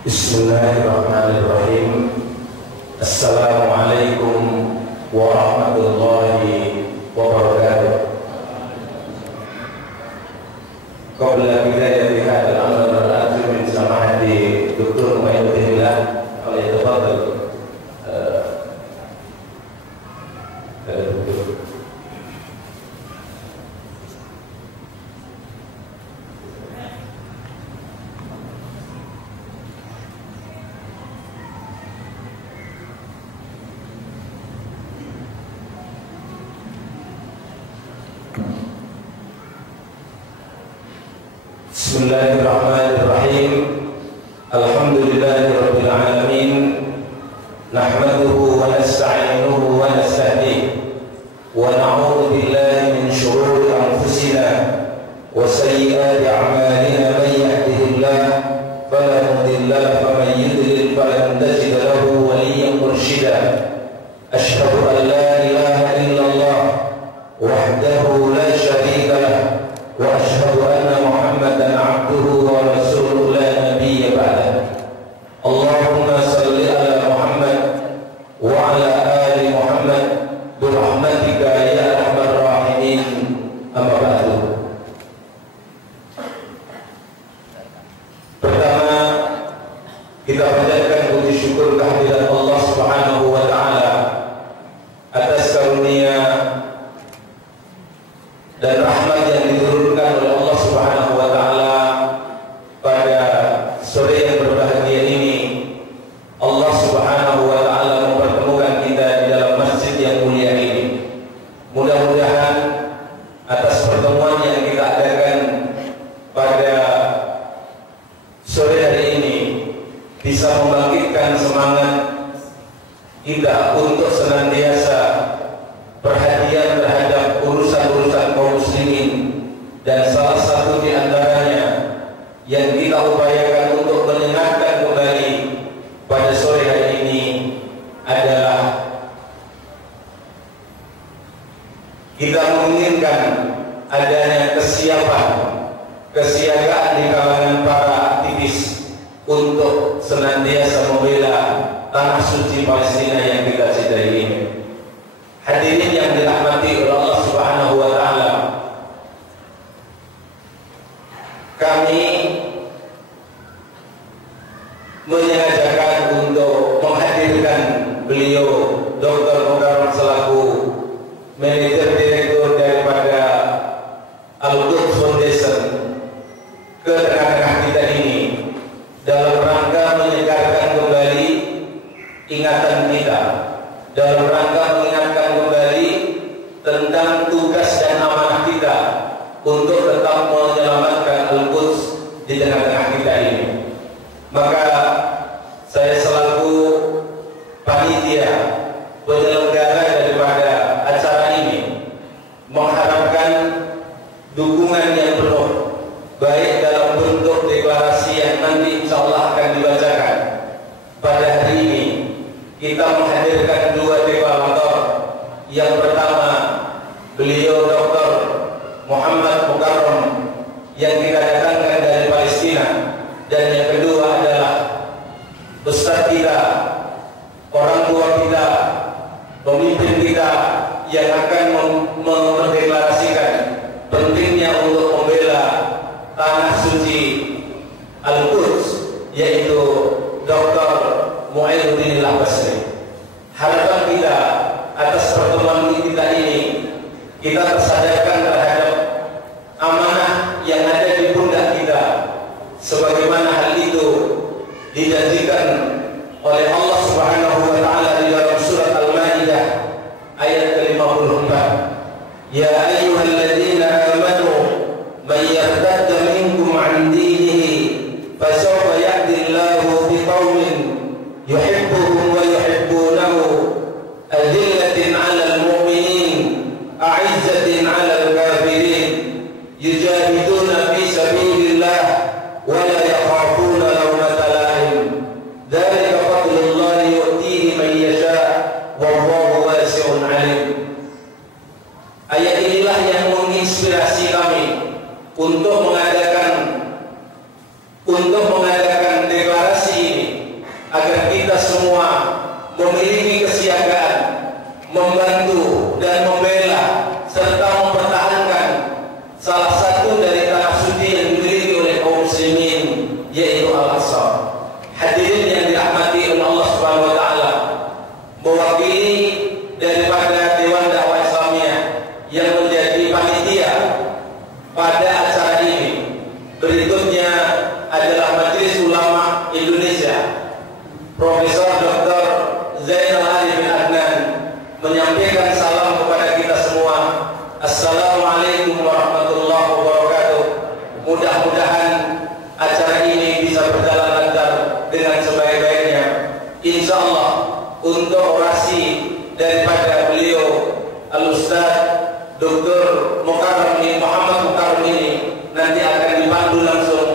Bismillahirrahmanirrahim. Assalamualaikum warahmatullahi wabarakatuh. Qabla bidayati hadzal amal al-azim min samahati Dr. Muhammad falyatafaddal. Bismillahirrahmanirrahim. Alhamdulillahirabbil alamin. Nahmaduhu wa nasta'inuhu wa nastahdihi wa na'udzu billahi min shururi anfusina wa sayyiati a'malina. Man yahdihillahu fala mudilla lahu wa man yudlil falan tajid lahu waliyyan murshida. Asyhadu an la ilaha illallah wahdahu la syarika lahu wa asyhadu anna Muhammadan abduhu wa rasuluhu la nabiyya ba'dahu. Allahumma salli ala Muhammad wa ala ali Muhammad bi rahmatika ya arhamar rahimin. Amma ba'du. Pertama, kita panjatkan puji syukur kehadirat Allah Subhanahu wa taala atas karunia dan rahmat yang diturunkan oleh Allah Subhanahu wa taala pada sore yang berbahagia ini. Allah Subhanahu wa taala mempertemukan kita di dalam masjid yang mulia ini. Mudah-mudahan atas pertemuan yang kita adakan pada sore hari ini bisa membangkitkan semangat kita untuk senantiasa perhatian terhadap urusan-urusan kaum muslimin, dan salah satu di antaranya yang kita upayakan untuk menyenangkan kembali pada sore hari ini adalah kita menginginkan adanya kesiagaan di kalangan para aktivis untuk senantiasa membela tanah suci Palestina yang kita cintai ini. Hadirin yang dirahmati oleh Allah Subhanahu wa taala, kami menyengajakan untuk menghadirkan beliau Dr. Mukarram selaku manajer direktur daripada Al-Quds Foundation ke tengah-tengah kita ini dalam rangka menyegarkan kembali ingatan kita, dalam rangka mengingatkan kembali tentang tugas dan amanah kita untuk tetap menyelamatkan Al-Quds di tengah-tengah kita ini. Maka saya selaku panitia penyelenggara daripada acara ini mengharapkan dukungan yang penuh, baik dalam bentuk deklarasi yang nanti insya Allah akan dibacakan pada hari ini. Kita menghadirkan dua deklarator. Yang pertama, beliau Dr. Muhammad Mukarram yang kita datangkan dari Palestina, dan yang kedua adalah ustaz kita, orang tua kita, pemimpin kita yang akan mendeklarasikan pentingnya untuk membela tanah suci Al-Quds, yaitu Dr. Mu'ainuddin Al-Basri. Harapan kita atas pertemuan kita ini, kita tersadarkan terhadap amanah yang ada di pundak kita, sebagaimana hal itu dijanjikan oleh Allah Subhanahu wa taala di dalam surat Al-Maidah ayat ke-54. Ya ayyuhalladzina amanu man yartadda minkum 'an dinihi fasawfa ya'dillahu biqaumin yuhibbuhum wa yuhibbunahu adillatin 'alal mu'minin a'izzatin 'alal kafirin yujahiduna fi sabilillah wa la yakhafuna lawmata laim dzalika fadlullahi yu'tihi man yasha' wallahu wasi'un 'alim. Ayat inilah yang menginspirasi kami untuk mengadakan deklarasi ini salah satu dari tanah suci yang dimiliki oleh kaum muslimin, yaitu Al-Aqsa. Hadirin yang dirahmati oleh Allah Subhanahu wa taala, mewakili daripada Dewan Dakwah Islamiyah yang menjadi panitia pada acara ini, berikutnya adalah Majelis Ulama Indonesia, Profesor Dr. Zainal Arifin Adnan, menyampaikan salam kepada kita semua. Assalamualaikum warahmatullahi wabarakatuh. Mudah-mudahan acara ini bisa berjalan lancar dengan sebaik-baiknya. Insya Allah untuk orasi daripada beliau Al-Ustaz Dr. Muhammad Mukarram ini nanti akan dipandu langsung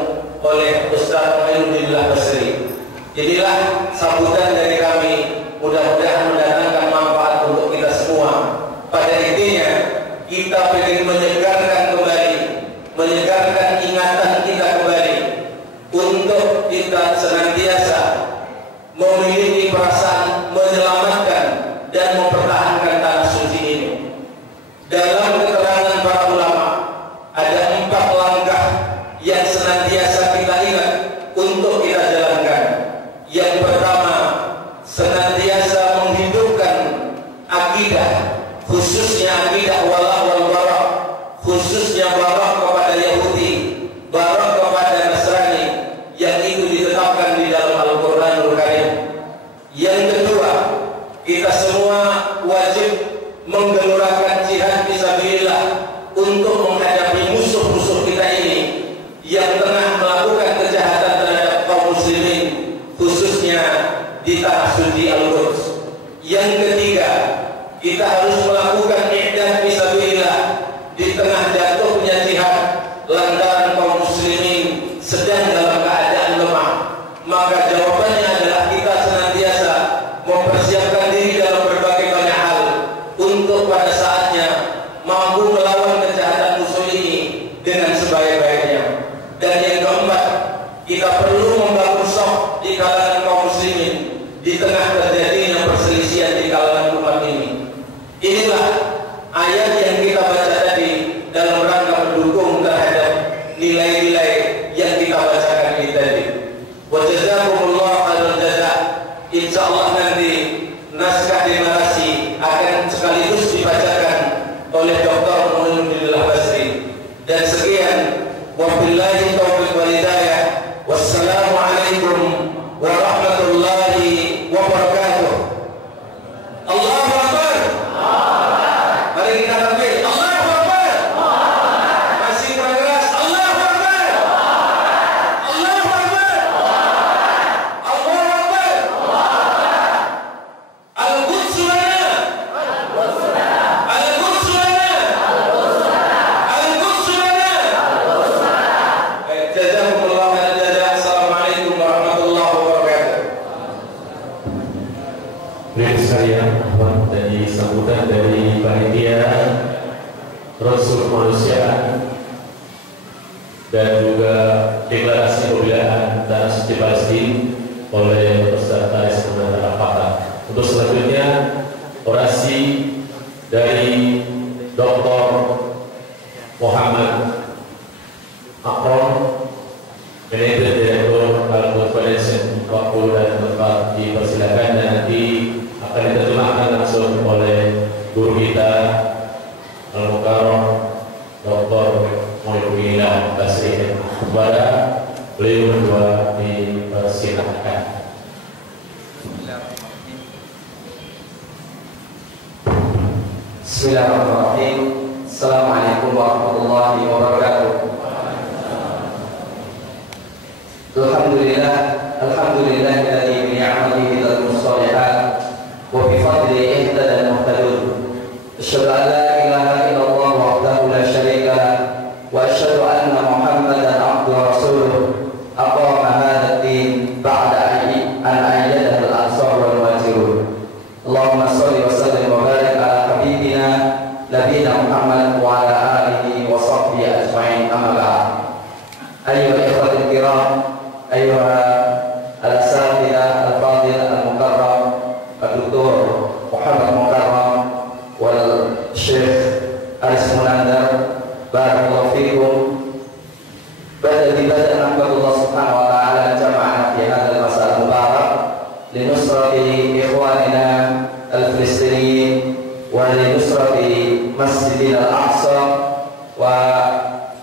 oleh Ustaz Muhyiddin Basri. Jadilah sambutan dari kami, mudah-mudahan mendatangkan manfaat untuk kita semua. Pada intinya kita ingin menyegarkan kembali, menyegarkan ingatan kita kembali untuk kita senantiasa memiliki perasaan menyelamatkan dan mempertahankan tanah suci ini. Dalam keterangan para ulama ada 4 langkah yang senantiasa kita ingat untuk kita jalankan. Yang pertama, senantiasa menghidupkan akidah, khususnya akidah wala wal bara, khususnya bara kepada Yahudi, bara kepada Nasrani, yang itu ditetapkan di dalam Al-Qur'anul Karim. Yang kedua, kita semua wajib menggelurakan jihad fisabilillah untuk menghadapi musuh-musuh kita ini yang tengah melakukan kejahatan terhadap kaum muslimin, khususnya di tanah suci Al-Quds. Yang ketiga, kita harus melakukan i'dad fisabilillah di tengah jatuhnya jihad lantaran kaum muslimin sedang dalam keadaan lemah. Maka jawabannya adalah kita senantiasa mempersiapkan diri dalam berbagai banyak hal untuk pada saatnya mampu melawan kejahatan musuh ini dengan sebaik-baiknya. Dan yang keempat, kita perlu membangun shaf di kalangan kaum muslimin di tengah terjadinya perselisihan di kalangan umat ini. Inilah ayat yang kita baca tadi dalam rangka mendukung terhadap nilai-nilai yang kita bacakan ini tadi. Wa jazakumullah khairal jazaa. Insyaallah nanti naskah deklarasi akan sekaligus dibacakan oleh Dr. Muhyiddin Basri. Dan sekian, wabillahi taufiq wal hidayah. Wassalamualaikum warahmatullahi wabarakatuh. Allahu Akbar. Mari kita takbir. Allahu Akbar. Masih keras. Allahu Akbar. Allahu Akbar. Allahu Akbar. Al-Quds lana. Al-Quds lana. Al-Quds lana. Al-Quds lana. Jazakumullah khairan jazaa. Assalamualaikum warahmatullahi wabarakatuh. Beliau sekalian, dari sambutan dari panitia Rasul Kemanusiaan dan juga deklarasi pembelaan tanah suci Palestina oleh Ustaz Taris Al-Fatah. Untuk selanjutnya orasi dari Dr. Muhammad Akram, Manajer Direktur Al-Quds Foundation, waktu dan tempat dipersilakan, dan nanti akan diterjemahkan langsung oleh guru kita Al-Mukarram Dr. Muhyiddin Basri. Kepada beliau berdua dipersilakan. Bismillahirrahmanirrahim. Assalamualaikum warahmatullahi wabarakatuh. Alhamdulillah, alhamdulillah alladzi bi ni'matihi tatimmu shalihat wa bi fadlihi ihtada al-muhtadun. Asyhadu an la ilaha illallah wahdahu la syarika lah wa asyhadu anna Muhammadan abduhu wa rasuluh aqama hadzal din ba'da an ayyadahu al-ansar wal muhajirun. Allahumma shalli wa sallim wa barik ala habibina nabiyina Muhammad wa ala alihi wa sahbihi ajma'in, amma ba'd. Ayyuhal ikhwatul kiram, ayyuha al-asatidzah al-fadil al-mukarram Dr. Muhammad Mukarram wal Syekh Aris Munandar, barakallahu fikum. Badal Allah subhanahu wa ta'ala jama'ana fi hadzal masal mubarak linusrati ikhwanina al-Filistiniyin wa linusrati Masjidil Aqsa wa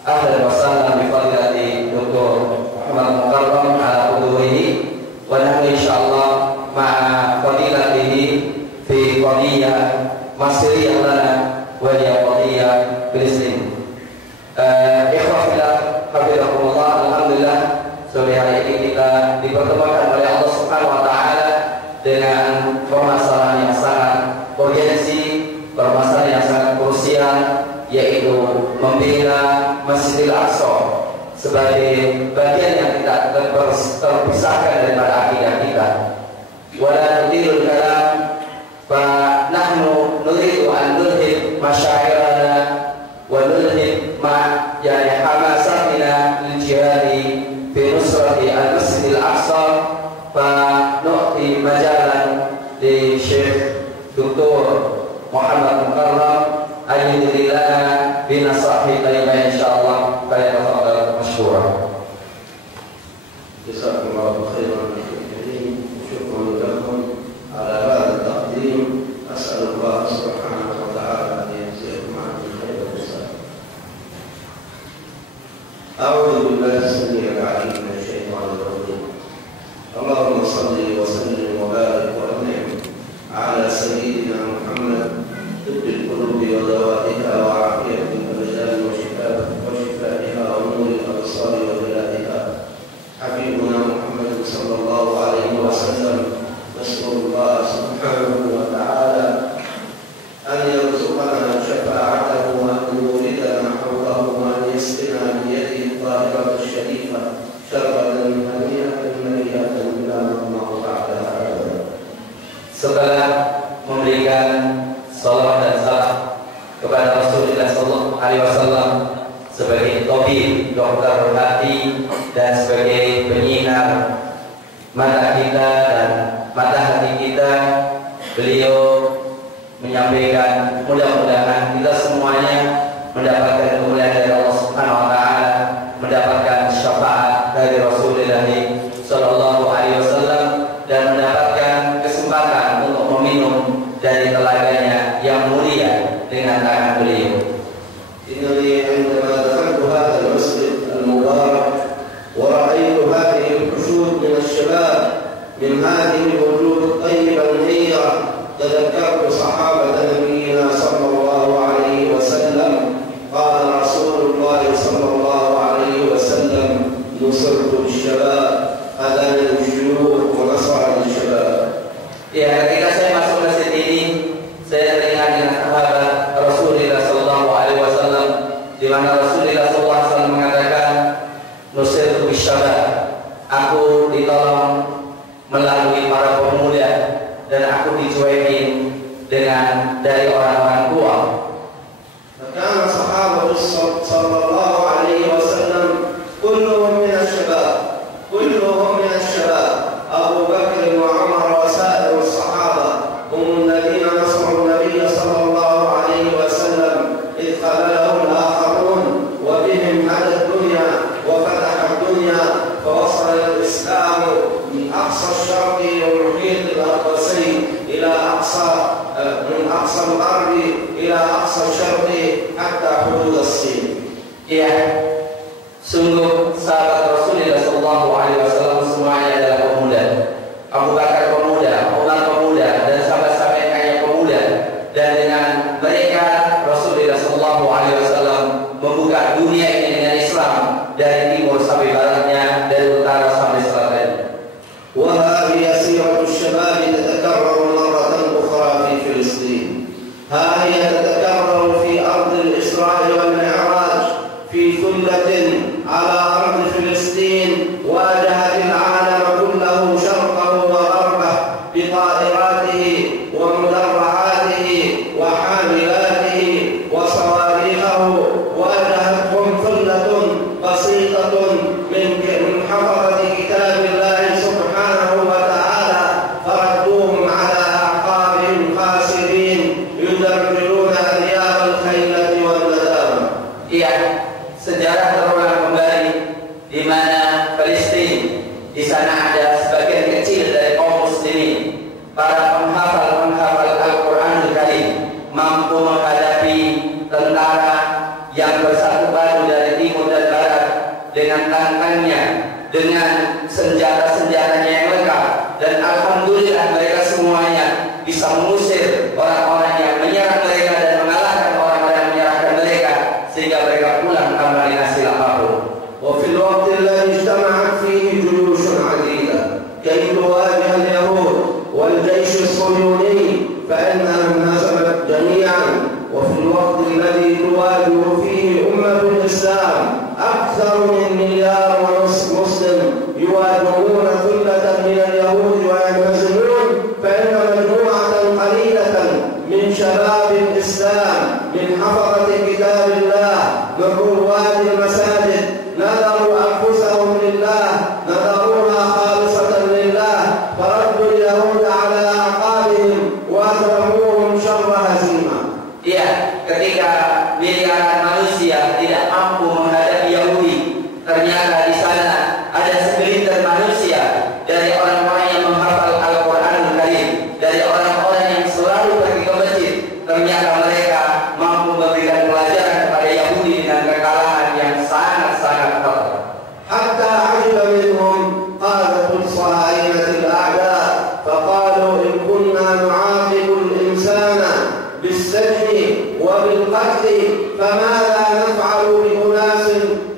ahlan wa sahlan bi fadilati Dr. Muhammad Mukarram ala hudurihi wa nahnu insyaallah ma'a fadilatihi fi qadiyah masriyah lana wa hiya qadiyah Filistin. Ikhwafillah hafizahumullah, alhamdulillah sore hari ini kita dipertemukan oleh Allah Subhanahu wa taala dengan permasalahan yang sangat urgensi, permasalahan yang sangat krusial, yaitu membina Masjidil Aqsa sebagai bagian yang tidak terpisahkan daripada akidah kita. Wala nudirul kalam fa nahnu nuridu an nulhib masyairana wa nulhib ma yani hamasatina lil jihadi fi nusrati al-Masjidil Aqsa fa nu'ti majalan di Syekh Dr. Muhammad Mukarram ayyidilana bi nasahi tayyibah insyaallah falyatafadhal mashkura. Jazakumullahu khairan wa syukran lakum ala hadha at-taqdim. As'alullah subhanahu wa ta'ala an yajziyakum 'anil khairan jazaa. A'udzu billahi as-samii'il 'aliim minash shaithaanir rajiim. Allahumma shalli wa sallim wa barik wa an'im 'ala sayyidina Muhammad tibbil qulubi wa dawaiha wa 'afiyatil abdani wa shifaa'iha wa nuril absari wa biladiha. Habibuna Muhammad sallallahu alaihi wasallam, nas'alullah subhanahu wa ta'ala an yarzuqana syafa'atahu wa an yuridana hawlahu wa an yasqina bi yadihi tahiratan syarifah syarbatan hani'atan mariyatan bila ma'u ba'daha. Setelah memberikan salawat dan salam kepada Rasulullah sallallahu alaihi wasallam sebagai tabib, dokter hati, dan sebagai penyinar mata kita dan mata hati kita, beliau menyampaikan mudah-mudahan kita semuanya mendapatkan kemuliaan dari Allah Subhanahu wa taala, mendapatkan syafaat dari Rasulullah sallallahu alaihi wasallam, dan mendapatkan kesempatan untuk meminum dari telaganya yang mulia dengan tangan beliau. إنني عندما دخلت هذا المسجد المبارك ورأيت هذه الحشود من الشباب من هذه الوجوه الطيبة النيرة تذكرت صحابة نبينا صلى الله عليه وسلم. قال رسول الله صلى الله عليه وسلم نصرت للشباب أذان الشيوخ ونصر للشباب. Ya, ketika saya masuk masjid ini, saya teringat dengan sahabat Rasulullah sallallahu alaihi wasallam, di mana Rasulullah sallallahu alaihi wasallam mengatakan, "Nusirtu bisyabab." Aku ditolong melalui para pemuda dan aku dicuekin dengan dari orang-orang tua. فكان صحابة صلى الله عليه وسلم كلهم من الشباب، كلهم من الشباب. أبو بكر وعمر وسائر الصحابة هم الذين نصروا النبي صلى الله عليه وسلم إذ خذلهم الآخرون وبهم هدى الدنيا وفتح الدنيا فوصل الإسلام من أقصى الشرق ومحيط الأقصى إلى أقصى من أقصى الأرض إلى أقصى الشرق حتى حدود الصين. Ya, sungguh sahabat Rasulullah sallallahu alaihi wasallam semuanya adalah pemuda. Abu Bakar pemuda, Umar pemuda, dan sahabat-sahabat yang lainnya pemuda. Dan dengan mereka Rasulullah sallallahu alaihi wasallam membuka dunia ini dengan Islam dari timur sampai baratnya, dari utara sampai selatan. وهذه سيرة الشباب تتكرر مرة أخرى في فلسطين. ها هي تتكرر في أرض الإسراء والمعراج في ثلة على أرض فلسطين واجهت العالم كله شرقه وغربه بطائراته ومدرعاته وحاملاته وصواريخه. واجهتهم ثلة بسيطة من حفظة كتاب الله سبحانه وتعالى فردوهم على أعقابهم خاسرين يدربون أذياب الخيلة والندامة. Iya, sejarah terulang kembali di mana Palestina, di sana ada sebagian kecil dari kaum muslimin, para penghafal Al-Quranul Karim, mampu menghadapi tentara yang bersatu padu dari timur dan barat dengan tankangnya, dengan senjata-senjatanya yang lengkap, dan alhamdulillah mereka semuanya bisa mengusir orang-orang yang menyerang mereka dan mengalahkan orang-orang yang menyerahkan mereka sehingga mereka pulang tanpa hasil apapun. وفي الوقت الذي اجتمعت فيه جيوش عديدة كي تواجه اليهود والجيش الصهيوني فإنهم هزمت جميعا. وفي الوقت الذي تواجه فيه أمة الإسلام أكثر من 1.5 مليار مسلم يواجهون ثلة من اليهود وينهزمون، فإن مجموعة قليلة من شباب الإسلام من حفظة كتاب الله من رواد المساجد نذروا أنفسهم لله، نذروها خالصة لله، فردوا اليهود على أعقابهم وأهزموهم شر هزيمة. Ya, ketika miliaran manusia tidak mampu menghadapi Yahudi, ternyata di sana ada segelintir manusia dari orang-orang yang menghafal Al-Quranul Karim, dari orang-orang yang selalu pergi ke masjid. Ternyata mereka mampu memberikan pelajaran kepada Yahudi dengan kekalahan yang sangat-sangat fatal. حتى عجب منهم قادة الصهاينة الأعداء فقالوا إن كنا نعاقب الإنسان بالسجن وبالقتل فماذا نفعل بأناس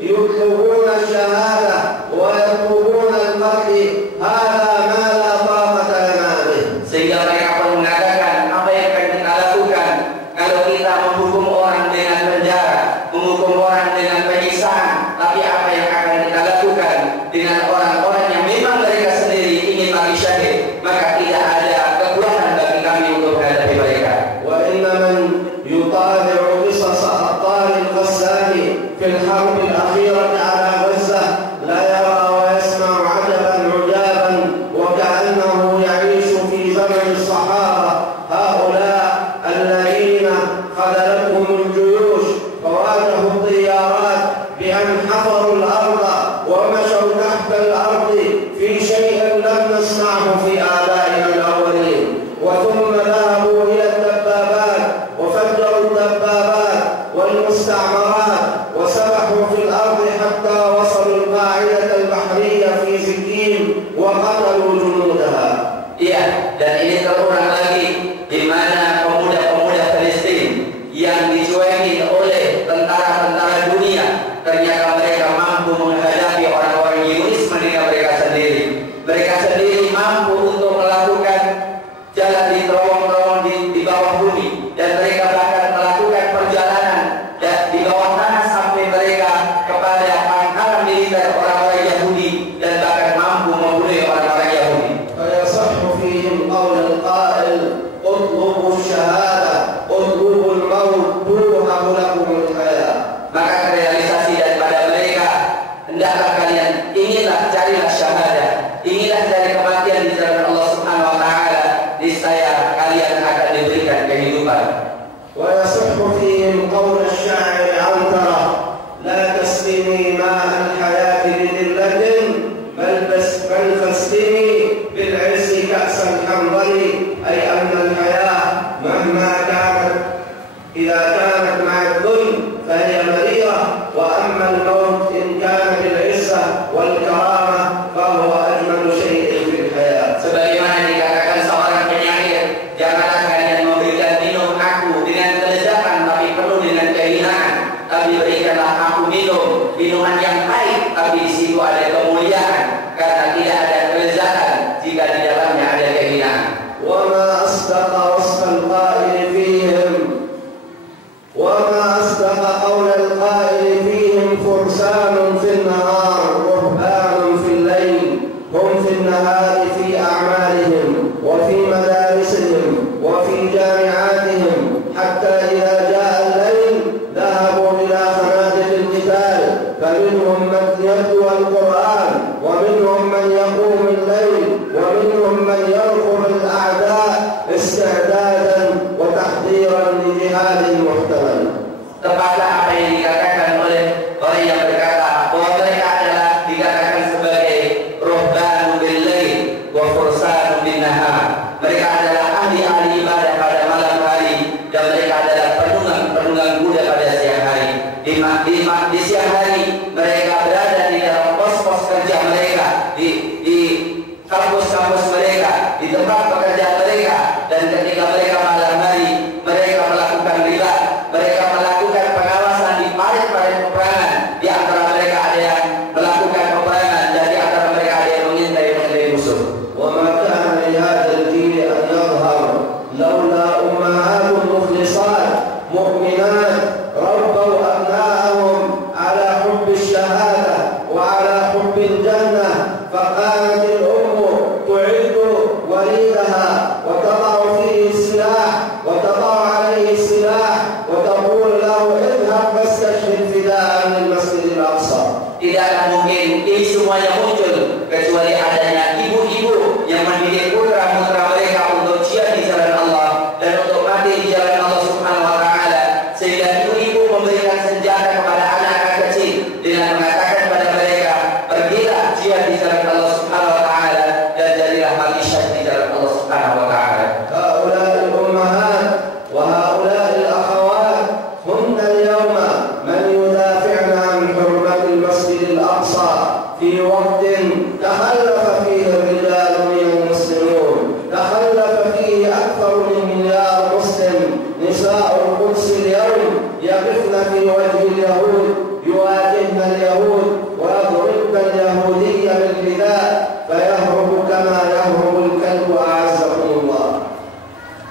يطلبون الشهادة ويطلبون القتل؟ هذا ما لا طاقة لنا به. Sehingga mereka pun mengatakan, apa yang akan kita lakukan kalau kita menghukum orang dengan penjara, menghukum orang dengan penyiksaan, tapi apa yang akan kita lakukan dengan orang-orang yang memang mereka sendiri ingin mati syahid, maka tidak ada kekuatan bagi kami untuk menghadapi mereka. وإن من يطالع قصص أبطال الغزال في الحرب الأخيرة على غزة لا يرى ويسمع عجبا عجابا وكأنه يعيش في زمن الصحابة، هؤلاء الذين خذلتهم الجيوش فواجهوا الطيارات بأن حفروا الأرض ومشوا تحت الأرض في شيء لم نسمعه في آبائنا الأولين، وثم ذهبوا إلى الدبابات وفجروا الدبابات والمستعمرات وسبحوا في الأرض حتى وصلوا القاعدة البحرية في سكين وقتلوا جنودها. Iya, dan ini terulang lagi di mana pemuda-pemuda Palestina yang dicuekin oleh tentara-tentara dunia, ternyata mereka mampu menghadapi orang-orang Zionisme dengan mereka sendiri. Mereka sendiri mampu untuk melakukan jalan di terowong-terowong di bawah bumi, dan mereka bahkan melakukan perjalanan di bawah tanah sampai mereka kepada pangkalan militer orang-orang Yahudi dan bahkan mampu membunuh orang-orang Yahudi. فيصح فيهم قول القائل اطلبوا الشهادة اطلبوا الموت توهب لكم الحياة. Maka realisasi daripada mereka, hendaklah kalian carilah syahadah, inginlah cari kematian di jalan Allah Subhanahu wa taala, niscaya kalian akan diberikan kehidupan. ويصح فيهم قول الشاعر عنترة لا تسقني ماء الحياة بذلة بل فاسقني بالعز كأس الحنظل، أي أن الحياة مهما كانت إذا كانت مع الذل فهي مريرة، وأما الموت إن كان بالعزة والكرامة فهو أجمل شيء في الحياة. Sebagaimana dikatakan seorang penyair, janganlah kalian memberikan minum aku dengan kelezatan tapi penuh dengan kehinaan, tapi berikanlah aku minum minuman yang baik tapi di situ ada kemuliaan, karena tidak ada kelezatan jika di dalamnya ada kehinaan. وما أصدق وصف القائل فيهم وما أصدق قول القائل فيهم فرسان في النهار رهبان في الليل، هم في النهار في أعمالهم وفي مدارسهم وفي جامعاتهم، حتى إذا جاء الليل ذهبوا إلى خنادق القتال، فمنهم من يتلو القرآن ومنهم من يقوم الليل ومنهم من يرقب الأعداء استعدادا وتحضيرا لجهاد محتمل. Tepatlah apa yang dikatakan oleh الشهادة وعلى حب الجنة، فكانت الأم تعد وليدها وتضع فيه السلاح وتضع عليه السلاح وتقول له اذهب فاستشهد فداء للمسجد الأقصى. Tidaklah mungkin ini semuanya muncul kecuali adanya ibu-ibu yang mendidik putra-putra mereka untuk jihad di jalan Allah dan untuk mati di jalan Allah Subhanahu wa taala, sehingga ibu-ibu memberikan senjata kepada anak-anak kecil dengan mengatakan kepada mereka, pergilah jihad di jalan Allah Subhanahu wa taala dan jadilah mati syahid di jalan Allah Subhanahu wa taala. هؤلاء الأمهات وهؤلاء الأخوات هن اليوم من يدافعن عن حرمة المسجد الأقصى في وقت تخلف فيه الرجال من المسلمون، تخلف فيه أكثر من مليار مسلم. نساء القدس اليوم يقفن في وجه اليهود، يواجهن اليهود ويضربن اليهودية بالحذاء فيهرب كما يهرب الكلب أعزكم الله.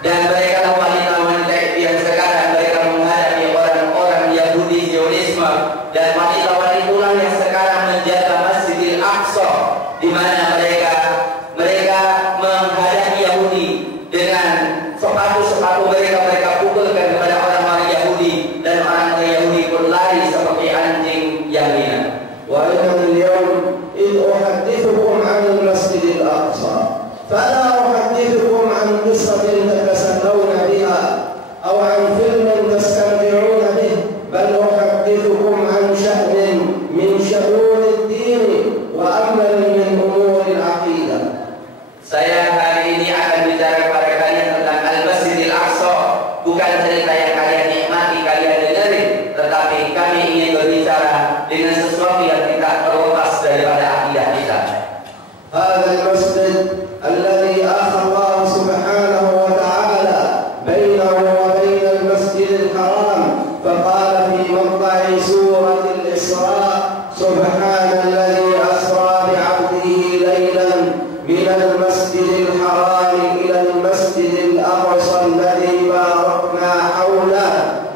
Dan mereka lah wanita-wanita yang sekarang mereka menghadapi orang-orang Yahudi Zionisme, dan wanita-wanita itulah yang sekarang menjaga Masjidil Aqsa, di mana mereka menghadapi Yahudi dengan sepatu-sepatu mereka pukulkan kepada orang-orang Yahudi, dan orang-orang Yahudi pun lari seperti anjing yang hina. وأيضا اليوم إذ أحدثكم عن المسجد الأقصى فلا أحدثكم عن قصة تتسلون بها أو عن فيلم تستمتعون به، بل أحدثكم عن شأن من شؤون الدين وأمر من أمور العقيدة. Saya hari ini akan bicara kepada kalian tentang Al-Masjidil Aqsa. Bukan cerita yang kalian nikmati, kalian dengerin, tetapi kami ingin berbicara dengan sesuatu yang tidak terlepas daripada akidah kita. هذا المسجد الذي أخى الله سبحانه وتعالى بينه وبين المسجد الحرام، فقال في مقطع سورة الإسراء سبحان الذي أسرى بعبده ليلا من المسجد الحرام إلى المسجد الأقصى الذي باركنا حوله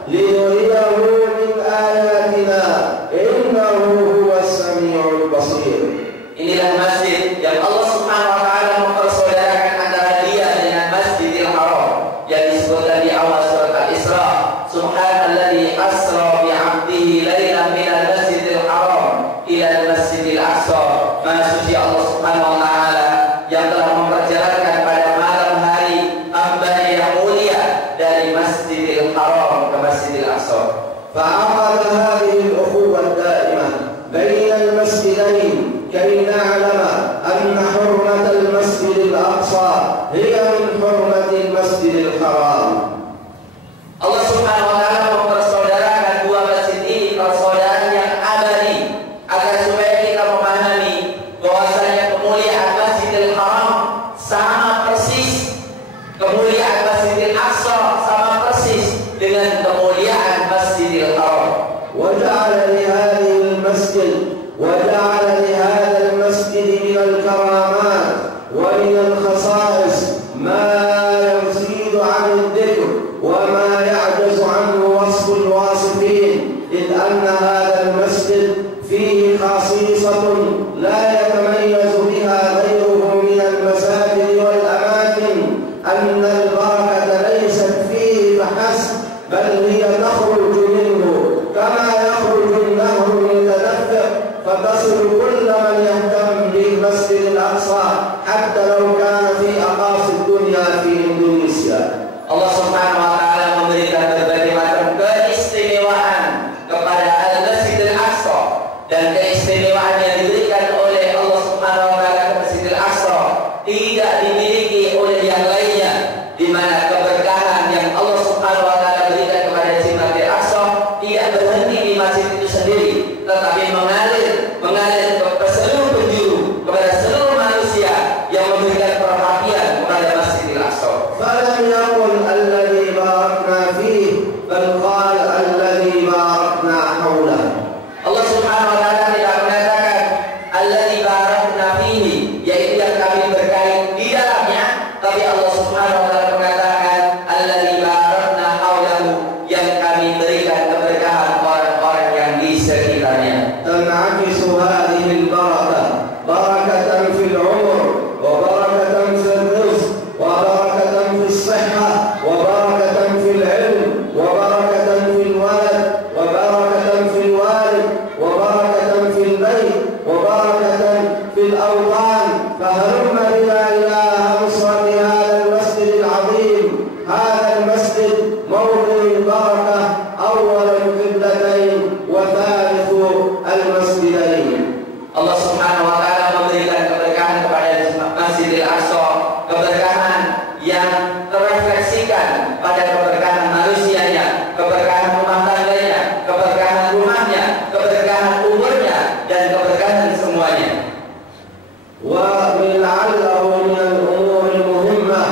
لنريه من آياتنا إنه هو السميع البصير. Inilah masjid yang Allah Subhanahu wa taala mempersaudarakan antara dia dengan Masjidil Haram yang disebutkan di awal surat Al-Isra, subhanalladzi asra bi 'abdihi lailan minal masjidil haram ila al-masjidil aqsa. Maha suci Allah Subhanahu wa taala yang telah memperjalankan pada malam hari hamba-Nya yang mulia dari Masjidil Haram ke Masjidil Aqsa. فعقد هذه الأخوة الدائمة بين المسجدين كي نعلم أن حرمة المسجد الأقصى هي من حرمة المسجد الحرام. Allah Subhanahu wa taala mempersaudarakan dua masjid ini persaudaraan yang abadi, agar supaya kita memahami bahwasanya kemuliaan Masjidil Haram sama persis, kemuliaan Masjidil Aqsa sama persis dengan kemuliaan Masjidil Haram. وجعل لهذا المسجد من الكرامات ومن الخصائص ما يزيد عن الذكر وما يعجز عنه وصف الواصفين، إذ أن هذا المسجد فيه خصيصة لا يتميز بها غيره من المساجد والأماكن، أن البركة ليست فيه فحسب بل هي تخرج منه كما يخرج النهر المتدفق فتصل كل من يهتم بالمسجد الأقصى حتى لو كان في أقاصي الدنيا في إندونيسيا. Allah Subhanahu wa taala memberikan berbagai macam keistimewaan kepada Al-Masjidil Aqsa, dan keistimewaan yang diberikan oleh Allah Subhanahu wa taala ke Masjidil Aqsa tidak dimiliki oleh yang lainnya, di mana keberkahan yang Allah Subhanahu wa taala berikan kepada Masjidil Aqsa tidak berhenti di masjid itu sendiri, tetapi mengalir ke seluruh penjuru, kepada seluruh manusia yang memberikan perhatian kepada Masjidil Aqsa. فلم يقل الذي باركنا فيه بل قال الذي باركنا حوله. Allah Subhanahu wa taala tidak mengatakan alladzi barakna fihi, yaitu yang kami berkahi di dalamnya, tapi Allah Subhanahu wa taala mengatakan alladzi barakna haulahu, yang kami berikan keberkahan orang-orang yang di sekitarnya. تنعكس هذه البركة بركة في العمر وبركة في الرزق وبركة في الصحة وبركة في العلم وبركة في الولد وبركة في الوالد وبركة في البيت وبركة في الأوطان. فهلم بنا إلى نصرة هذا المسجد العظيم. هذا المسجد موضع البركة، أول القبلتين وثالث المسجدين. Allah Subhanahu wa taala memberikan keberkahan kepada Masjidil Aqsa, keberkahan yang terrefleksikan pada keberkahan manusianya, keberkahan rumah tangganya, keberkahan rumahnya, keberkahan umurnya, dan keberkahan semuanya. ولعله من الأمور المهمة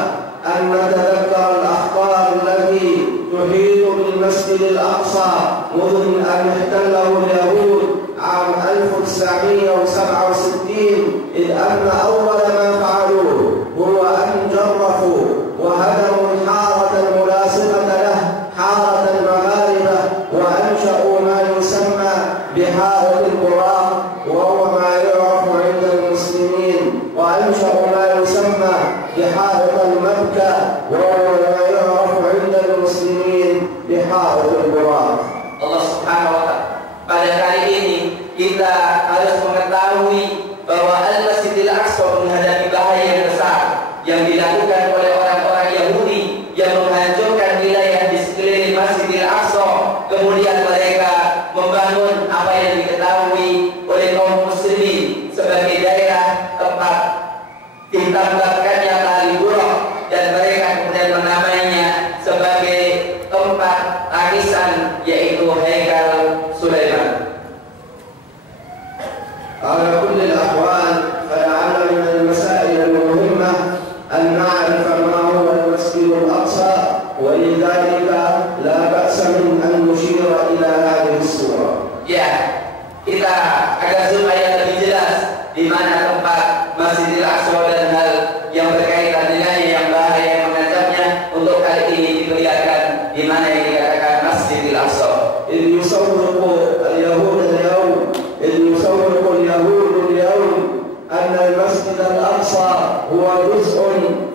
أن نتذكر الأخبار التي تحيط بالمسجد الأقصى منذ أن احتله اليهود عام 1967، إذ أن أول ما فعلوه هو أن جرفوا وهدموا الحارة الملاصقة له، حارة المغاربة، وأنشأوا ما يسمى بحائط البراق وهو ما يعرف عند المسلمين، وأنشأوا ما يسمى بحائط المبكى وهو ما يعرف عند المسلمين بحائط البراق. Allah Subhanahu wa taala, pada kali ini kita harus mengetahui bahwa Al-Masjidil Aqsa menghadapi bahaya yang besar yang dilakukan oleh orang-orang Yahudi yang menghancurkan wilayah di sekeliling Masjidil Aqsa. Kemudian mereka membangun apa yang diketahui oleh kaum muslimin sebagai daerah tempat ditambahkannya tali buruk, dan mereka kemudian menamainya sebagai tempat tangisan, yaitu Haikal Sulaiman. على كل الأحوال فلعل من المسائل المهمة أن نعرف ما هو المسجد الأقصى، ولذلك لا بأس من أن نشير إلى هذه الصورة. Ya, kita agar supaya lebih jelas di mana tempat Masjidil Aqsa dan hal yang berkaitan dengannya yang bahaya yang mengancamnya, untuk kali ini diperlihatkan di mana yang dikatakan Masjidil Aqsa. إذ يصور اليهود اليوم أن المسجد الأقصى هو جزء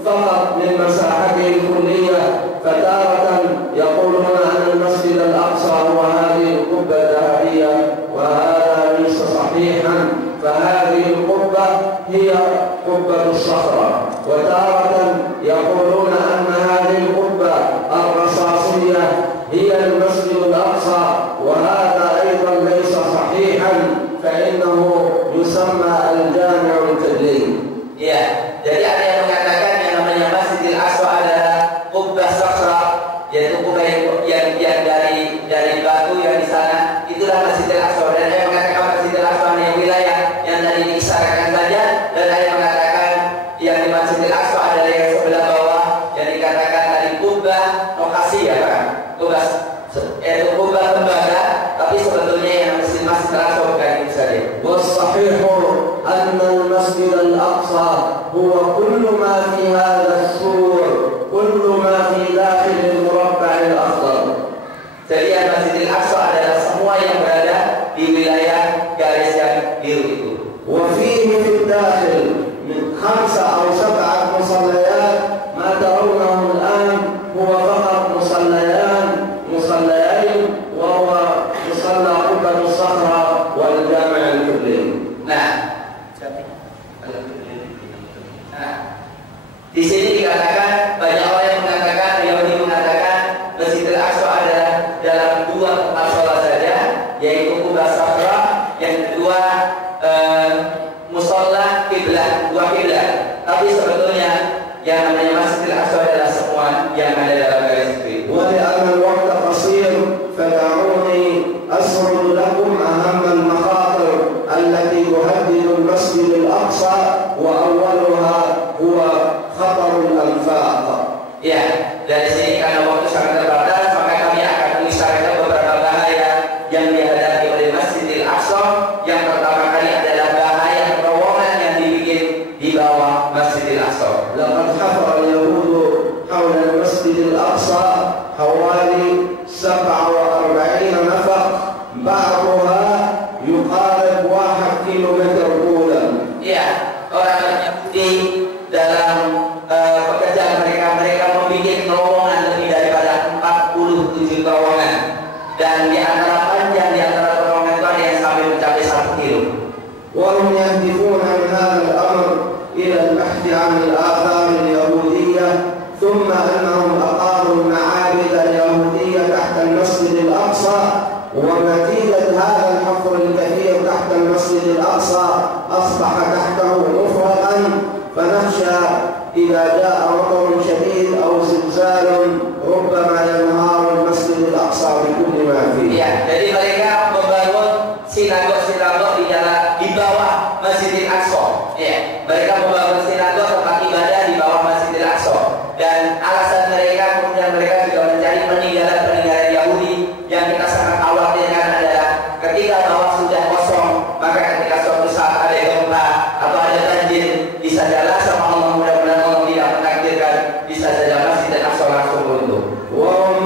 فقط من مساحته الكلية، فتارة يقولون أن المسجد الأقصى هو هذه القبة الذهبية، وهذا ليس صحيحا، فهذه القبة هي قبة الصخرة، وتارة يقولون أن هذه القبة الرصاصية هي المسجد الأقصى، وهذا أيضا ليس صحيحا، فإنه يسمى الجامع الكبير. Ya, jadi ada yang mengatakan yang namanya Masjidil Aqsa adalah Qubbah Sakhra, yaitu kubah yang dari batu yang di sana, itulah Masjidil Aqsa. Dan ada yang mengatakan Masjidil Aqsa hanya wilayah yang tadi diisyaratkan saja, dan ada yang mengatakan yang di Masjidil Aqsa adalah yang sebelah bawah yang dikatakan tadi Qubbah lokasi, ya kan? Qubbah yaitu Qubbah tembaga, tapi sebetulnya yang Masjidil Aqsa bukan itu saja. والصحيح أن المسجد الأقصى هو كل ما في هذا السور، كل ما في داخل المربع الأخضر. Jadi Masjidil Aqsa adalah semua yang berada di wilayah garis yang biru itu. وفيه في الداخل من 5 أو 7 مصليات، ما ترونه الآن هو فقط مصليين، وهو مصلى قبة الصخرة والجامع الكبير. Di sini dikatakan, banyak orang yang mengatakan, Yahudi mengatakan Masjidil Aqsa adalah dalam 2 tempat sholat saja, yaitu Qubbah Sakhra, yang kedua musola kiblat, 2 kiblat. Tapi sebetulnya yang namanya Masjidil Aqsa adalah semua yang ada dalam garis itu. ولأن الوقت قصير فدعوني أسرد لكم أهم المخاطر التي تهدد المسجد الأقصى، وأولها هو خطر الأنفاق. Ya, dari sini karena waktu sangat terbatas, maka kami akan mengisyaratkan beberapa bahaya yang dihadapi oleh Masjidil Aqsa. Yang pertama kali adalah bahaya terowongan yang dibikin di bawah Masjidil Aqsa. لقد حفر اليهود حول المسجد الأقصى 1 kilometer bulan. Ya, orang Yahudi dalam pekerjaan mereka membuat terowongan lebih daripada 47 terowongan, dan di antara panjang di antara terowongan itu ada yang sampai mencapai 1 kilo. وهم يهدفون من هذا الأمر إلى البحث عن الآثار اليهودية، ثم أنهم أقاموا المعابد اليهودية تحت المسجد الأقصى، ونتيجة هذا الحفر الكثير تحت المسجد الأقصى أصبح تحته مفرغا، فنخشى إذا جاء مطر شديد أو زلزال ربما ينهار المسجد الأقصى بكل ما فيه. Ya, jadi mereka membangun sinagog di bawah Masjidil Aqsa. Ya, mereka membangun sinagog tempat ibadah di bawah Masjidil Aqsa, dan alasan mereka kemudian mereka juga mencari peninggalan Yahudi yang kita sangat khawatirkan adalah ketika bawah sudah kosong, maka ketika suatu saat ada gempa atau ada banjir, bisa jalan sama Allah, mudah-mudahan Allah tidak menakdirkan, bisa saja Masjidil Aqsa langsung runtuh. وهم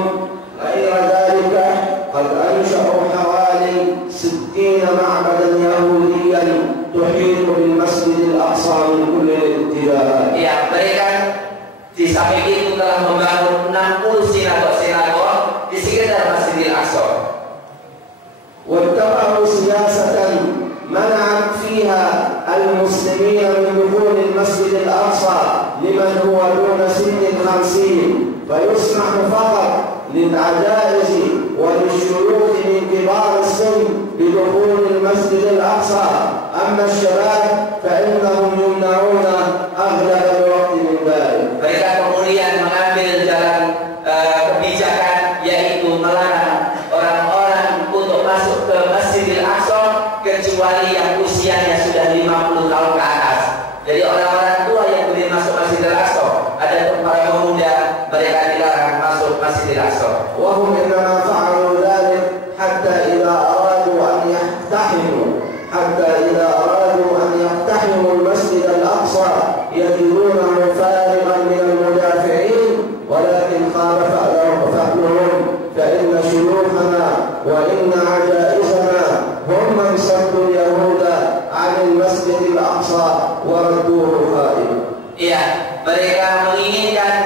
غير ذلك قد أنشأوا حوالي 60 معبدا يهوديا تحيط بالمسجد الأقصى من كل الاتجاهات. Ya, mereka di samping itu telah membangun 60 sinagog di sekitar Masjidil Aqsa. واتبعوا سياسة منعت فيها المسلمين من دخول المسجد الأقصى لمن هو دون سن 50، فيسمح فقط للعجائز وللشيوخ من كبار السن بدخول المسجد الأقصى، أما الشباب فإنهم يمنعون أغلب الوقت من ذلك. Mereka kemudian mengambil jalan kebijakan, yaitu melarang orang-orang untuk masuk ke Masjidil Aqsa kecuali yang usianya sudah 50 tahun ke atas. Jadi orang-orang tua yang boleh masuk Masjidil Aqsa, ada para pemuda, mereka dilarang masuk Masjidil Aqsa. وهم إنما فعلوا ذلك حتى إذا أرادوا أن يقتحموا المسجد الأقصى يجدونه فارغا من المدافعين، ولكن قال فألهم فإن شيوخنا وإن عجائزنا هم من صدوا اليهود عن المسجد الأقصى وردوه خائبا. Iya, mereka menginginkan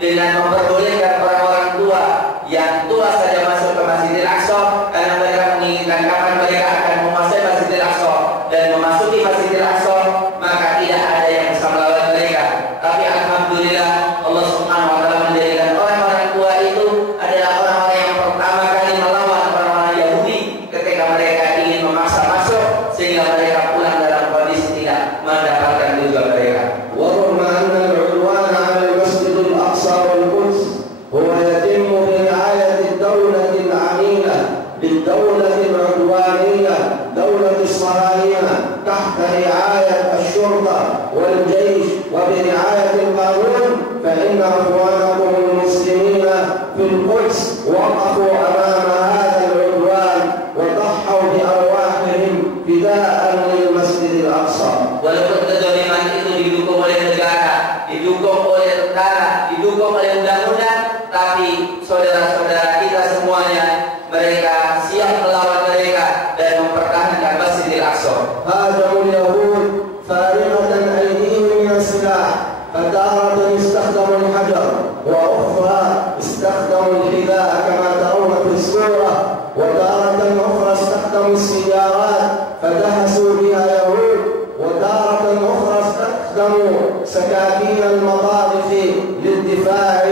dengan memperbolehkan orang-orang tua yang tua saja masuk ke Masjidil Aqsa, karena mereka menginginkan kapan mereka akan menguasai Masjidil Aqsa dan memasuki Masjidil Aqsa, maka tidak ada yang bisa melawan mereka. Tapi alhamdulillah Allah Subhanahu wa taala menjadikan orang-orang tua itu adalah orang-orang yang pertama kali melawan orang-orang Yahudi ketika mereka ingin memaksa masuk, sehingga mereka pulang dalam kondisi tidak mendapatkan tujuan mereka. ورغم أن العدوان على المسجد الأقصى والقدس هو يتم برعاية الدولة العميلة للدولة العدوانية دولة الصهاينة تحت رعاية الشرطة والجيش وبرعاية القانون، فإن أخوانكم المسلمين في القدس وقفوا أمام هذا العدوان وضحوا بأرواحهم فداء للمسجد الأقصى. Walaupun kezaliman itu didukung oleh negara, didukung oleh tentara, didukung oleh undang-undang, tapi saudara-saudara kita semuanya, mereka siap melawan mereka dan mempertahankan Masjidil Aqsa. هاجموا اليهود فارغة أيديهم من السلاح، فتارة استخدموا الحجر وأخرى استخدموا الحذاء كما ترون في الصورة، وتارة أخرى استخدموا السيارات فدهسوا بها يهود، وتارة أخرى استخدموا سكاكين المطارق للدفاع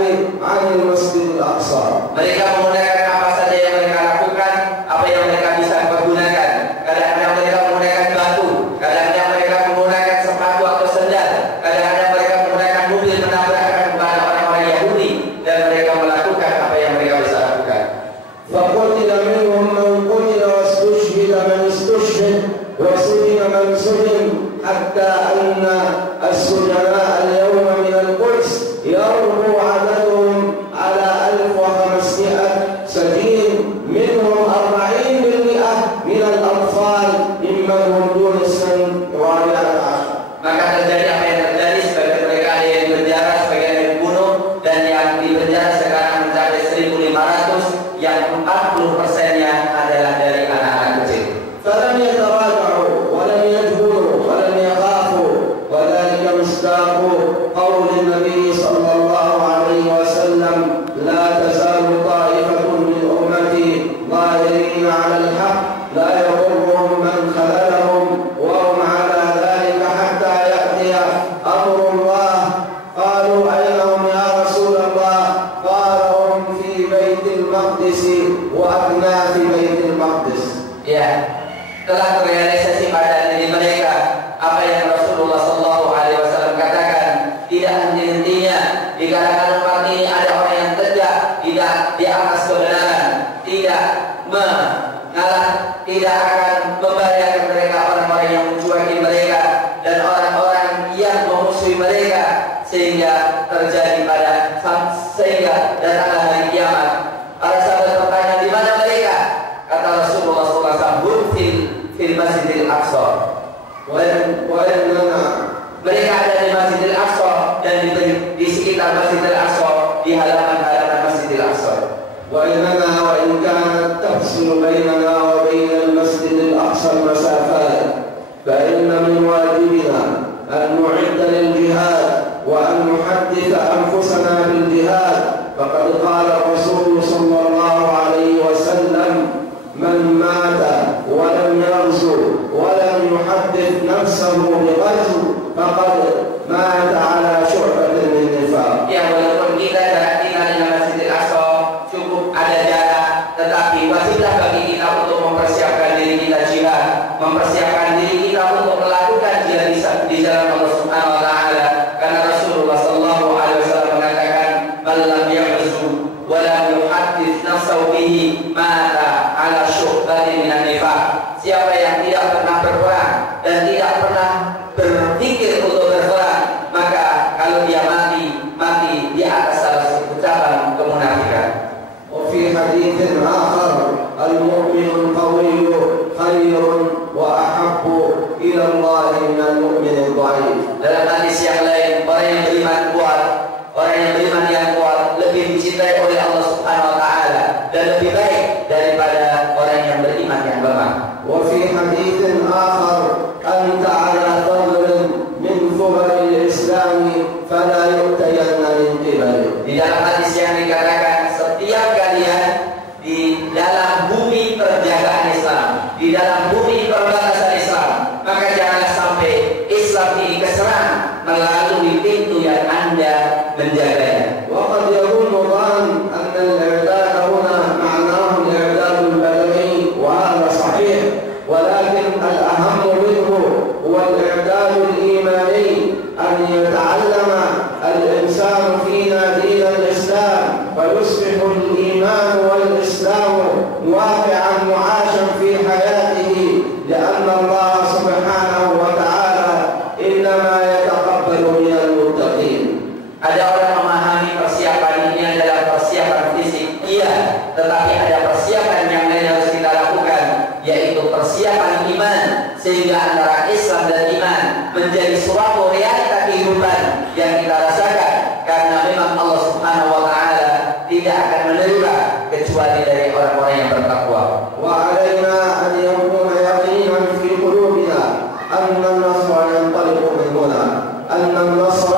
عن المسجد الأقصى. Mereka menggunakan apa saja yang mereka lakukan, apa yang mereka bisa pergunakan. Kadang-kadang mereka menggunakan batu, kadang-kadang mereka menggunakan sepatu atau sendal, kadang-kadang mereka menggunakan mobil menabrakkan kepada orang-orang Yahudi, dan mereka melakukan apa yang mereka bisa lakukan. فقتل منهم من قتل واستشهد من استشهد وسجن من سجن، حتى أن السجناء اليوم من القدس يربو عددهم على 1500 سجين، منهم 40% من الأطفال ممن هم دون السن 14. Maka terjadi apa yang terjadi, sebagian mereka ada yang dipenjara, sebagian yang dibunuh, dan yang dipenjara sekarang mencapai 1.500, yang 40%-nya adalah dari anak-anak kecil. فلم يتراجعوا Aqsa. Mereka ada di Masjidil Aqsa dan di sekitar Masjidil Aqsa, di halaman-halaman Masjidil Aqsa. وإننا وإن كانت تفصل بيننا وبين المسجد الأقصى المسافات فإن من واجبنا أن نعد للجهاد وأن نحدث أنفسنا بالجهاد، فقد قال الرسول صلى الله عليه وسلم: من مات ولم يغزو ولم يحدث نفسه بغزو فقد مات على شعبة من النفاق. Ya, walaupun kita jarak tinggal di Masjidil Aqsa cukup ada jarak, tetapi wajiblah bagi kita untuk mempersiapkan diri kita jihad, mempersiapkan diri kita untuk melakukan jihad di jalan Allah Subhanahu wa taala. Karena Rasulullah sallallahu alaihi wasallam mengatakan, "Man lam ya'zu wa lam yuhaddits nafsahu bihi mata ala syu'batin minan nifaq." Siapa yang tidak pernah berperang dan tidak pernah berpikir untuk berperang, maka kalau dia mati di atas salah satu cabang kemunafikan. وفي حديث آخر: المؤمن القوي خير وأحب إلى الله من المؤمن الضعيف. Dalam hadis yang lain, orang yang beriman kuat, orang yang beriman yang kuat lebih dicintai oleh Allah Subhanahu wa taala dan lebih baik daripada orang yang beriman yang lemah. وفي حديث آخر: أنت على ثغر من ثغر الإسلام فلا يؤتين من قبله. Di dalam hadis yang dikatakan, setiap kalian di dalam bumi perjagaan Islam, di dalam bumi perbatasan Islam, maka janganlah sampai Islam ini keserang melalui pintu yang Anda menjaganya. وقد يظن ظن أن الإعداد هنا معناه الإعداد البدني، وهذا صحيح، ولكن الأهم منه هو الإعداد الإيماني، أن يتعلم الإنسان فينا دين الإسلام فيصبح الإيمان والإسلام واقعا معاشا في حياته، لأن الله سبحانه وتعالى إنما يتقبل من المتقين. Ada orang memahami persiapan ini adalah persiapan fisik, iya, tetapi ada persiapan yang lain harus kita lakukan, yaitu persiapan iman, sehingga antara Islam dan iman menjadi suatu realita kehidupan yang kita rasakan, karena memang Allah Subhanahu wa taala tidak akan menerima kecuali dari orang-orang yang bertakwa. وعلينا أن يكون يقينا في قلوبنا أن النصر ينطلق من هنا، أن النصر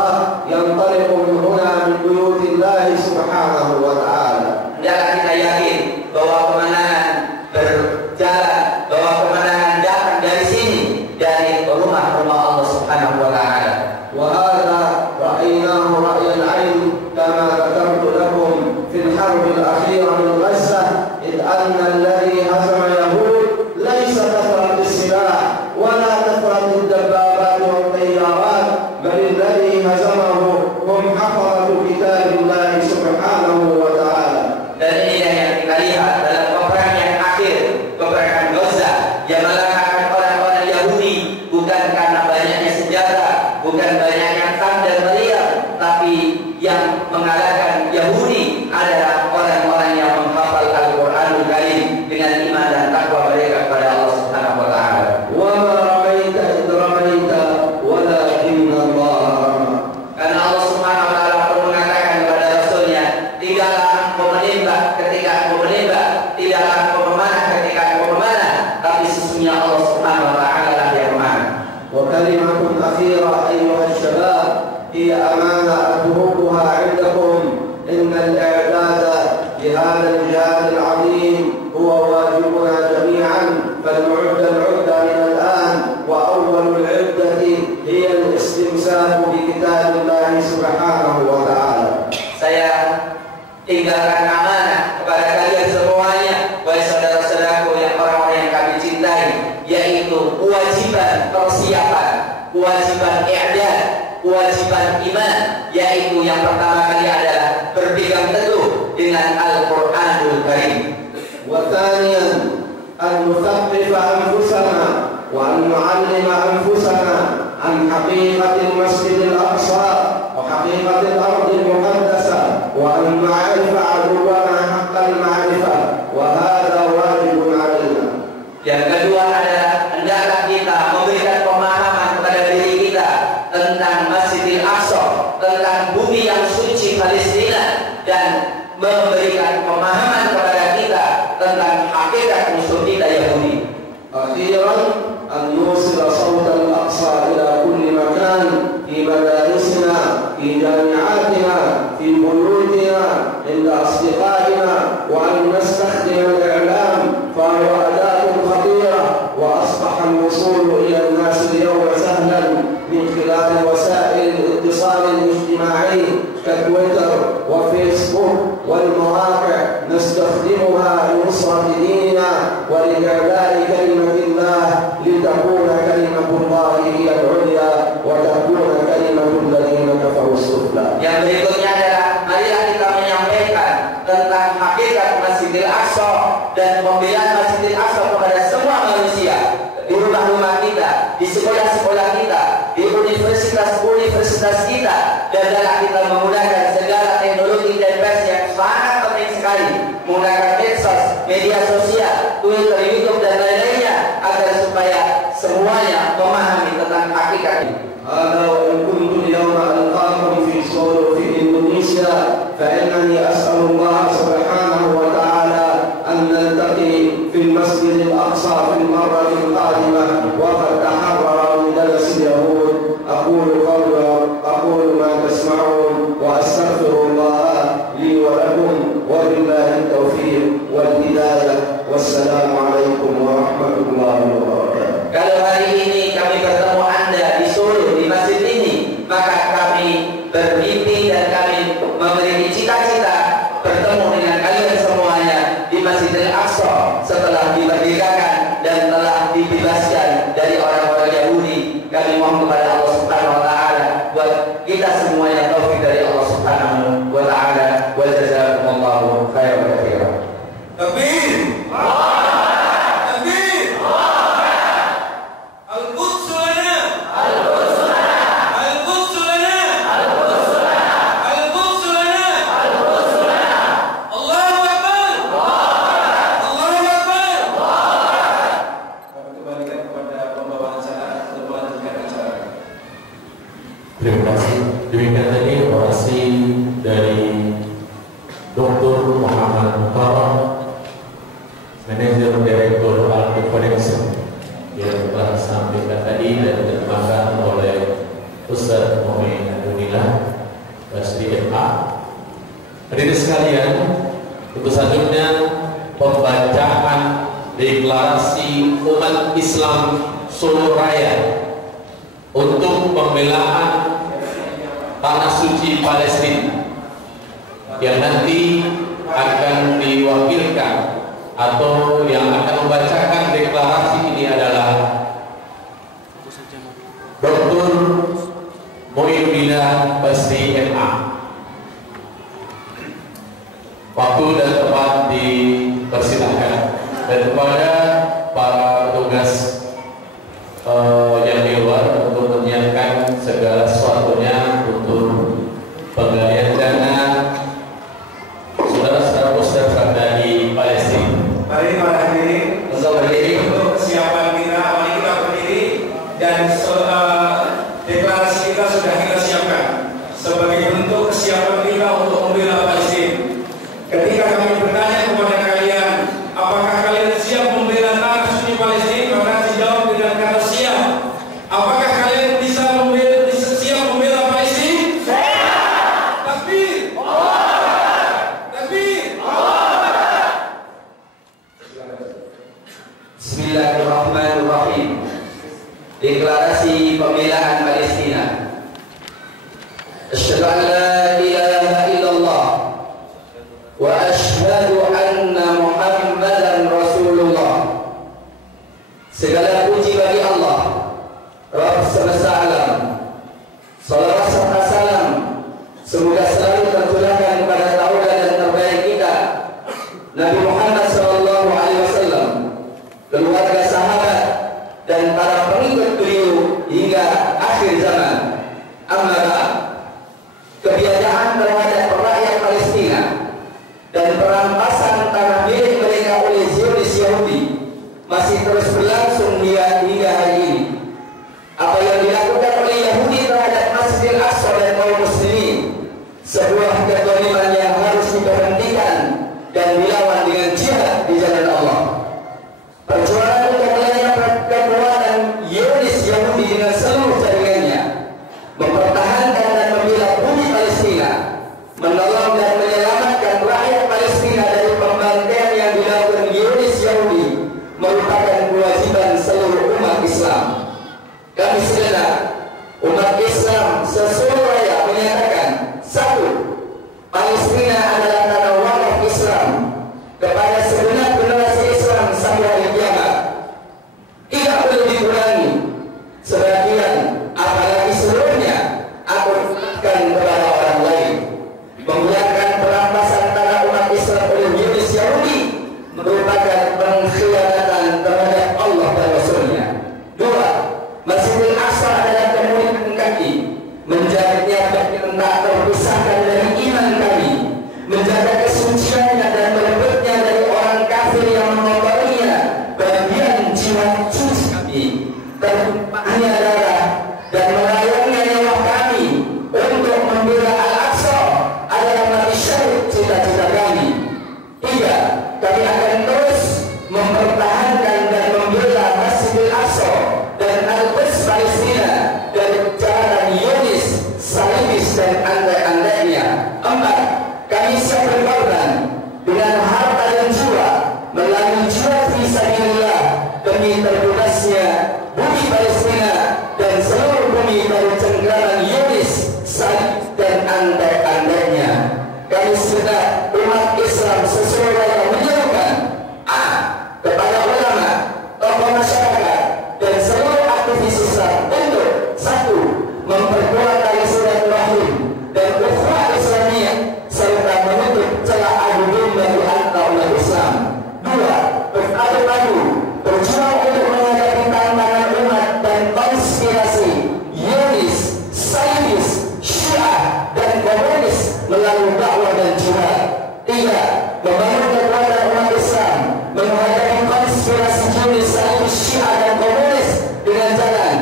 ينطلق من هنا من بيوت الله سبحانه وتعالى. Hendaklah kita yakin bahwa kemenangan berjalan, bahwa kemenangan datang dari sini, dari rumah-rumah Allah Subhanahu wa taala. وهذا رأيناه رأي العين كما ذكرت لكم في الحرب الأخيرة من غزة، إذ أن الذي هزم اليهود ليس كثرة السلاح ولا كثرة الدبابات والطيارات، بل الذي هزمه هم حفظة كتاب الله سبحانه وتعالى. Dan inilah yang kita lihat dalam peperangan yang akhir, peperangan Gaza, yang mengalahkan orang-orang Yahudi bukan karena banyaknya senjata, bukan banyaknya tank dan meriam, tapi yang mengalahkan Yahudi adalah orang-orang yang menghafal Al-Quranul Karim dengan iman dan takwa mereka kepada Allah Subhanahu wa taala. وما رميت إذ رميت ولكن الله رمى. Karena Allah Subhanahu wa taala pun mengatakan kepada Rasulnya, tidaklah engkau menembak ketika engkau menembak, tidaklah engkau memanah ketika engkau memanah, tapi sesungguhnya Allah Subhanahu wa taala lah yang memanah. وكلمة أخيرة أيها الشباب هي أمانة أتركها عندكم، إن الإعداد لهذا الجهاد العظيم هو واجبنا جميعا، فلنعد العدة من الآن، وأول العدة هي الاستمساك بكتاب الله سبحانه وتعالى. Saya tinggalkan amanah kepada kalian semuanya, wahai saudara-saudaraku yang orang-orang yang kami cintai, yaitu kewajiban persiapan, kewajiban i'dad, kewajiban iman, yaitu yang pertama kali adalah berpegang teguh dengan Al-Quranul Karim. وثانيا أن نثقف أنفسنا وأن نعلم أنفسنا عن حقيقة المسجد الأقصى وحقيقة الأرض المقدسة، وأن نعرف عدونا حق المعرفة، وهذا واجب علينا. Yang kedua adalah hendaklah kita أن يوصل صوت الأقصى إلى كل مكان، في مدارسنا، في جامعاتنا، في بيوتنا، عند أصدقائنا، وأن نستخدم الإعلام فهو أداة خطيرة، وأصبح الوصول إلى الناس اليوم سهلا من خلال وسائل الاتصال الاجتماعي كتويتر وفيسبوك والمواقع، نستخدمها لنصرة ديننا ولإعلاء كلمة الله، لتكون كلمة الله هي العليا وتكون كلمة الذين كفروا السفلى. Yang berikutnya adalah marilah kita menyampaikan tentang hakikat Masjidil Aqsa dan pembelaan Masjidil Aqsa kepada semua manusia, di rumah-rumah kita, di sekolah-sekolah kita, di universitas-universitas kita, dan dalam kita menggunakan segala teknologi dan pers yang sangat penting sekali, menggunakan medsos, media sosial, Twitter, YouTube dan lain-lainnya, agar supaya semuanya memahami tentang hakikat ini. هذا وإن كنت اليوم ألقاكم في سورة في إندونيسيا، فإنني أسأل الله سبحانه وتعالى أن نلتقي في المسجد الأقصى في المرة القادمة وقد تحرر من دنس اليهود. أقول ما تسمعون وأستغفر الله لي ولكم، وبالله التوفيق والهداية، والسلام عليكم ورحمة الله وبركاته. Kalau hari ini kami bertemu Anda di Solo, di masjid ini, maka kami bermimpi dan kami memiliki cita-cita bertemu dengan kalian semuanya di Masjidil Aqsa setelah dimerdekakan dan telah dibebaskan dari orang-orang Yahudi. Kami mohon kepada Allah Subhanahu wa taala buat kita semuanya taufik dari Allah Subhanahu wa taala. Wa jazakumullahu khairan katsiran. Takbir. Terima kasih. Demikian tadi orasi dari Dr. Muhammad Mukarram, Manajer Direktur Al-Forensic, yang telah sampaikan tadi dan diterjemahkan oleh Ustaz Muhammad Abdullah SDMA. Hadirin sekalian, untuk selanjutnya pembacaan deklarasi umat Islam Solo Raya untuk pembelaan tanah suci Palestina, yang nanti akan diwakilkan atau yang akan membacakan deklarasi ini adalah Dr. Muhyiddin Basri MA. Waktu dan tempat dipersilahkan, dan kepada para petugas yang di luar untuk menyiapkan segala sesuatunya untuk penggalian dana saudara-saudara muslim dari Palestina. Mari para hadirin Untuk berdiri. untuk kesiapan kita, mari kita berdiri dan deklarasi kita sudah kita siapkan sebagai bentuk kesiapan kita untuk membela Palestina. Ketika kami bertanya kepada kalian, apakah kalian siap membela tanah suci Palestina? Maka dijawab dengan kata siap. Apakah kalian bisa siap membela Palestina? Siap. Takbir. Takbir. Bismillahirrahmanirrahim. Deklarasi pembelaan Palestina. Asyhadu an la ilaha illallah wa asyhadu anna Muhammadan Rasulullah. Segala puji bagi Allah, Rabb semesta alam. Salawat serta salam semoga selalu tercurahkan kepada tauladan dan terbaik kita, Nabi Muhammad SAW, keluarga, sahabat, dan para pengikut beliau hingga akhir zaman. Amma ba'd. Kebiasaan terhadap rakyat Palestina dan perampasan tanah milik mereka oleh Zionis Yahudi masih terus berlangsung hingga hari ini. Apa yang dilakukan oleh tertumpahnya darah dan melayangnya nyawa kami untuk membela Al-Aqsa adalah mati syahid cita-cita kami. 3. Kami akan terus mempertahankan dan membela Masjidil Aqsa dan Al-Quds Palestina dari jalan Yunis, Salibis dan andai-andainya. 4. Kami siap berkorban dengan harta dan jiwa melalui jihad fisabilillah demi terbebasnya bumi Palestina dan seluruh bumi dari cengkraman Yunis, Salib dan andai-andainya. Kami segenap umat Islam sesuai yang menyerukan A. Kepada ulama, tokoh masyarakat dan seluruh aktivis Islam untuk 1. Memperkuat tali silaturahim dan ukhuwah Islamiyah serta menutup celah adu domba di antara umat Islam. 2. Bersatu padu berjuang untuk menghadapi tantangan umat dan konspirasi Yunis, Salibis, Syiah dan komunis melalui dakwah dan jihad. 3. Membangun kekuatan umat Islam menghadapi konspirasi Yunis, Salibis, Syiah dan komunis dengan jalan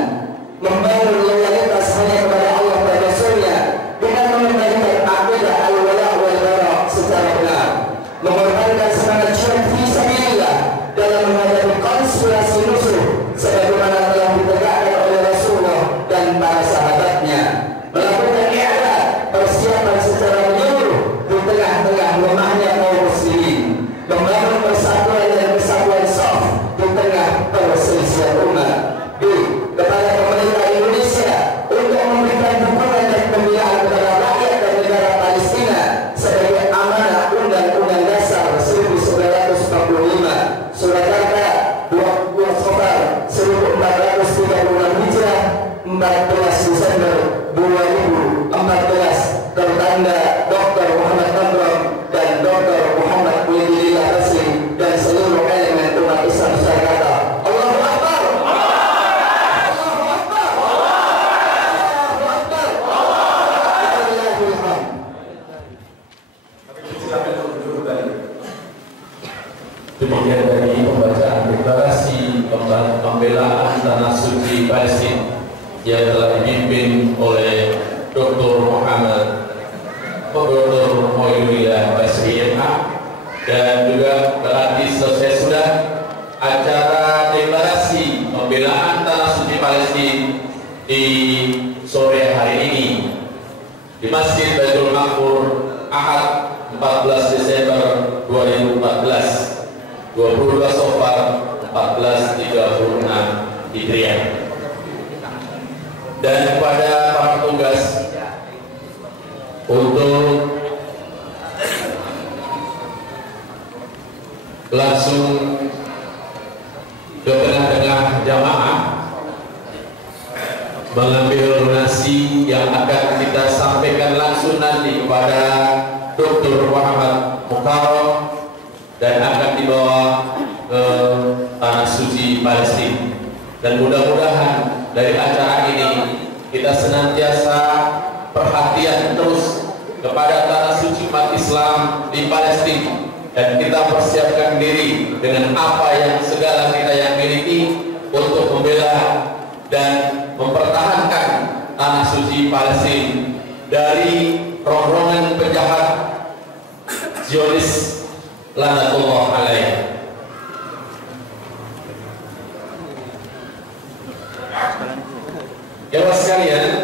membangun loyalitas hanya kepada Allah dan Rasulnya dengan mengembalikan akidah al-wala wal bara secara benar, mengorbankan semangat jihad fisabilillah dalam menghadapi konspirasi musuh sebagaimana telah ditegakkan oleh Rasulullah dan para sahabatnya, melakukan i'dad persiapan secara menyeluruh di tengah-tengah lemahnya kaum muslimin, membangun persatuan dan kesatuan saf di tengah perselisihan umat. B. Kepada pemerintah Indonesia untuk memberikan dukungan dan pembelaan kepada rakyat dan negara Palestina sebagai amanah Undang-Undang Dasar 1945 Surakarta 20 Safar 1436 Hijrah 14 Desember 2014 tertanda Dr. Muhammad Tamron dan Dr. Muhammad Wildillah Rasim dan seluruh elemen umat Islam Surakarta. Allahu Akbar. Allahu Akbar. Allahu Akbar. Wallahul hamd. Silakan duduk kembali. Demikian dari pembacaan deklarasi pembelaan tanah suci Palestina yang telah dipimpin oleh Dr. Muhammad Dr. Moyulillah Basri MA, dan juga telah selesai sudah acara deklarasi pembelaan tanah suci Palestina di sore hari ini di Masjid Baitul Maqmur Ahad 14 Desember 2014 22 Safar 1436 Hijriah. Dan kepada para petugas untuk langsung ke tengah-tengah jamaah mengambil donasi yang akan kita sampaikan langsung nanti kepada Dr. Muhammad Mukarram dan akan dibawa ke tanah suci Palestina. Dan mudah-mudahan dari acara ini kita senantiasa perhatian terus kepada tanah suci umat Islam di Palestina, dan kita persiapkan diri dengan apa yang segala kita yang miliki untuk membela dan mempertahankan tanah suci Palestina dari rongrongan penjahat Zionis laknatullah alaih. Ya sekalian,